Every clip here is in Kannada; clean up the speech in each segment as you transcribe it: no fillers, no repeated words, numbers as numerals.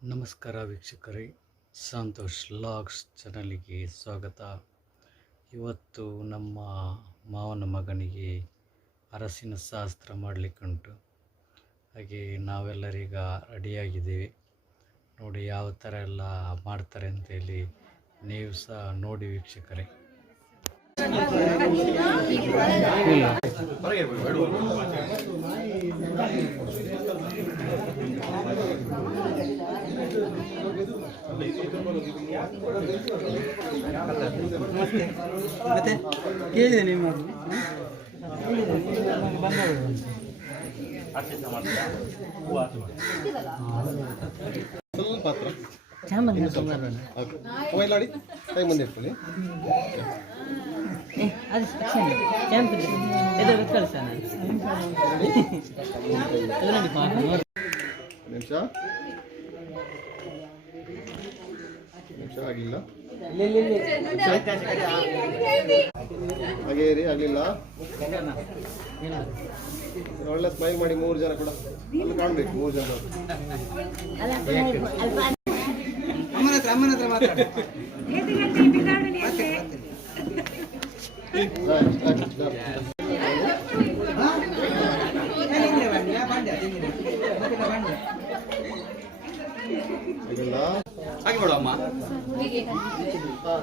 ನಮಸ್ಕಾರ ವೀಕ್ಷಕರೇ, ಸಂತೋಷ್ ಲಾಗ್ಸ್ ಚಾನಲಿಗೆ ಸ್ವಾಗತ. ಇವತ್ತು ನಮ್ಮ ಮಾವನ ಮಗನಿಗೆ ಅರಸಿನ ಶಾಸ್ತ್ರ ಮಾಡಲಿಕ್ಕುಂಟು. ಹಾಗೆ ನಾವೆಲ್ಲರೀಗ ರೆಡಿಯಾಗಿದ್ದೇವೆ. ನೋಡಿ ಯಾವ ಥರ ಎಲ್ಲ ಮಾಡ್ತಾರೆ ಅಂತೇಳಿ ನೀವು ಸಹ ನೋಡಿ ವೀಕ್ಷಕರೇ. ಮತ್ತೆ ಕೇಳಿದೆ ನಿಮ್ಮ ಸ್ವಲ್ಪ ಪಾತ್ರ ಚಾಮಂದಿ ಮೊಬೈಲ್ ಆಡಿ ಕೈ ಮುಂದೆ ಇಟ್ಕೊಳ್ಳಿ. ಅದು ಚಾಂಪ್ ಇದು ಕಳಿಸ ನಿಮಿಷ ಆಗಲಿಲ್ಲ, ಹಾಗೆ ರೀ, ಆಗಲಿಲ್ಲ. ಒಳ್ಳೆ ಸ್ಮೈಲ್ ಮಾಡಿ 3 ಜನ ಕೂಡ ಅಲ್ಲಿ ಕಾಣಬೇಕು. 3 ಜನ ಅಮ್ಮನ ಹತ್ರ ಮಾತಾಡ.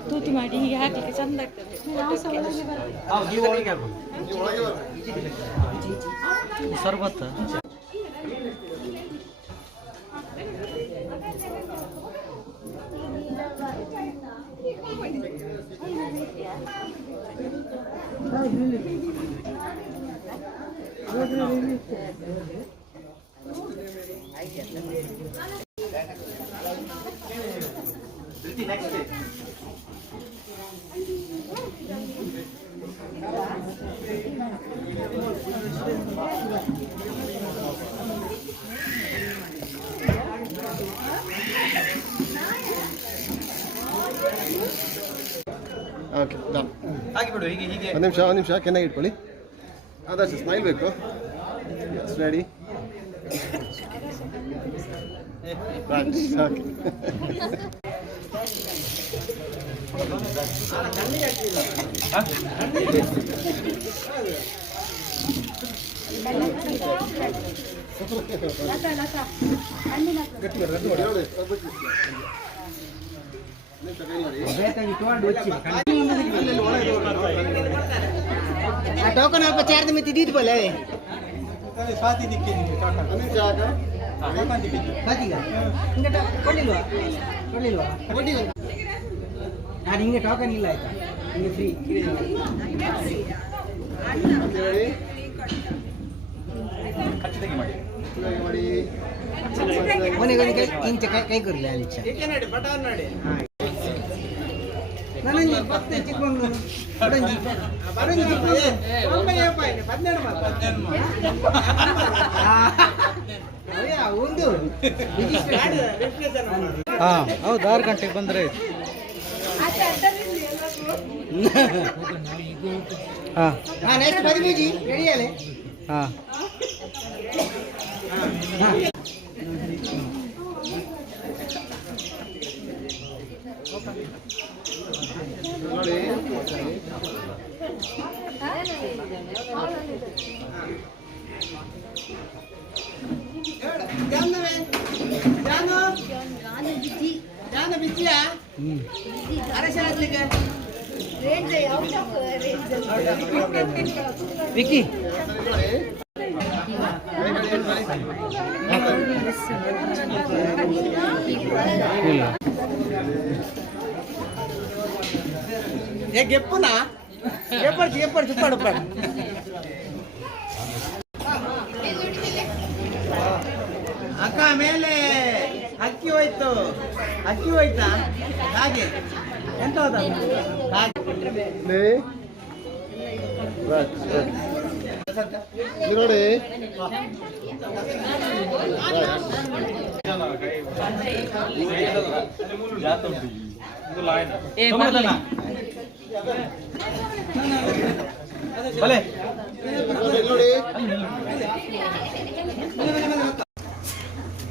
ತೂತಿ ಮಾಡಿ ಹೀಗೆ ಹಾಕ್ಲಿಕ್ಕೆ ಚಂದ ಆಗ್ತದೆ. ಸರ್ಬತ್ತ ಓಕೆ, ಒಂದು ನಿಮಿಷ ಕೆನ್ನಾಗಿ ಇಟ್ಕೊಳ್ಳಿ. ಆದಷ್ಟು ಸ್ಮೈಲ್ ಬೇಕು. Ready, okay. ಟೋಕನ್ ಹಾಕೋ ಚಾರ್ಜ್ ಮತ್ತೆ ಇದ್ದಿದ್ದು ಬೋಲೆ ಕೊಡ್ಲಿಲ್ವಾ ನಾನು ಹಿಂಗೆ ಟೋಕನ್ ಇಲ್ಲ ಆಯ್ತಾ, ಹಿಂಗೆ ಫ್ರೀ ಮನೆಗೆ ಇಂಚ ಕೈ ಕೊರ್ಲಿ ಅಂಚ ನನಗೆ ಪತ್ತೆ ಚಿಕ್ಕಮಂಗ್ಳೂರು ಒಂದು ಹೌದು, 6 ಗಂಟೆಗೆ ಬಂದರೆ ಹಾಂ ನೆಕ್ಸ್ಟ್ 10 ಬೂಜಿ ರೆಡಿಯಲ್ಲೇ. ಹಾಂ ನೋಡಿ, ವಿಕ್ಕಿ ఎప్పునా ఎప్పుడు చెప్పాడు ಅಕ್ಕ ಮೇಲೆ ಅಕ್ಕಿ ಹೋಯ್ತಾ ಹಾಗೆ ಎಂತ ನೋಡಿ.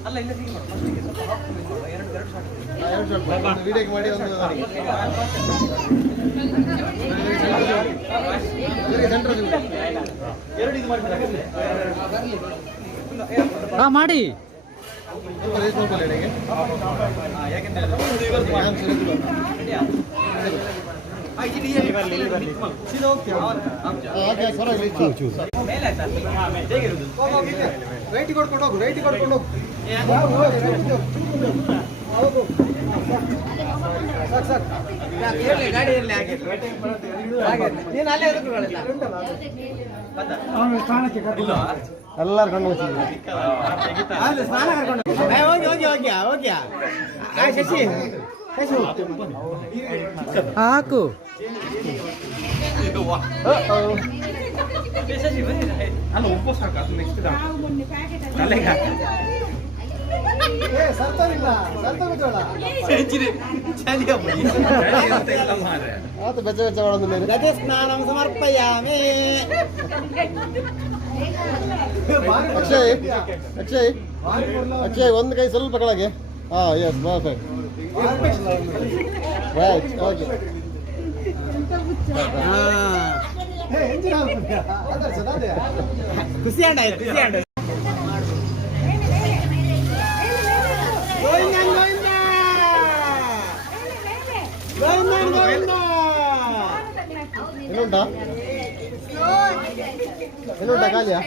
ಅಲ್ಲ ವಿಡಿಯೋಗೆ ಮಾಡಿ ಒಂದು ಹಾಂ ಮಾಡಿ. ಸ್ವಲ್ಪ ರೇಸ್ ಮಾಡ್ಕೊಳ್ಳಿ ಎಡೆಗೆ. ಹಾಗೆ ಪರವಾಗಿಲ್ಲ, ಚೂರು. ರೈಟ್ ಕೊಡ್ಕೊಂಡು ಹೋಗು, ರೈಟ್ ಕೊಡ್ಕೊಂಡು ಹೋಗು. ಹೌದು. ಸಾಕು ಸಾಕು. ಗಾಡಿಯಲ್ಲಿ ಹಾಗೆ ನೀನು ಅಲ್ಲೇ ಎದುರುಗಳಿಲ್ಲ ಎಲ್ಲರೂ ಕಣ್ಣು ಮುಚ್ಚಿ. ಸ್ನಾನ ಕರ್ಕೊಂಡು ಹೋಗಿ ಹೋಗಿ ಹೋಗಿ ಹೋಗ್ಯಾ ಶಶಿ ಶಶಿ ಹಾಕು. ಸರ್ತಾವಿಲ್ಲ, ಸರ್ತಾವಿಲ್ಲ. ಆತ ಬೆಚ್ಚ ಬೆಚ್ಚ ಮಾಡೋದು ಮೇಲೆ. ಗದೆ ಸ್ನಾನಂ ಸಮರ್ಪಯಾಮಿ. ಅಕ್ಷಯ್ ಅಕ್ಷಯ್ ಅಕ್ಷಯ್ ಒಂದು ಕೈ ಸ್ವಲ್ಪ ಕೆಳಗೆ. ಹಾಂ ಎಸ್ ಪರ್ಫೆಕ್ಟ್ ರೈಟ್ ಓಕೆ. ಖುಷಿ ಅಂಡ ಖುಷಿ ಅಂಡ ಇನ್ನುಂಟಾ ಇನ್ನುಂಟಾ ಖಾಲಿಯಾ?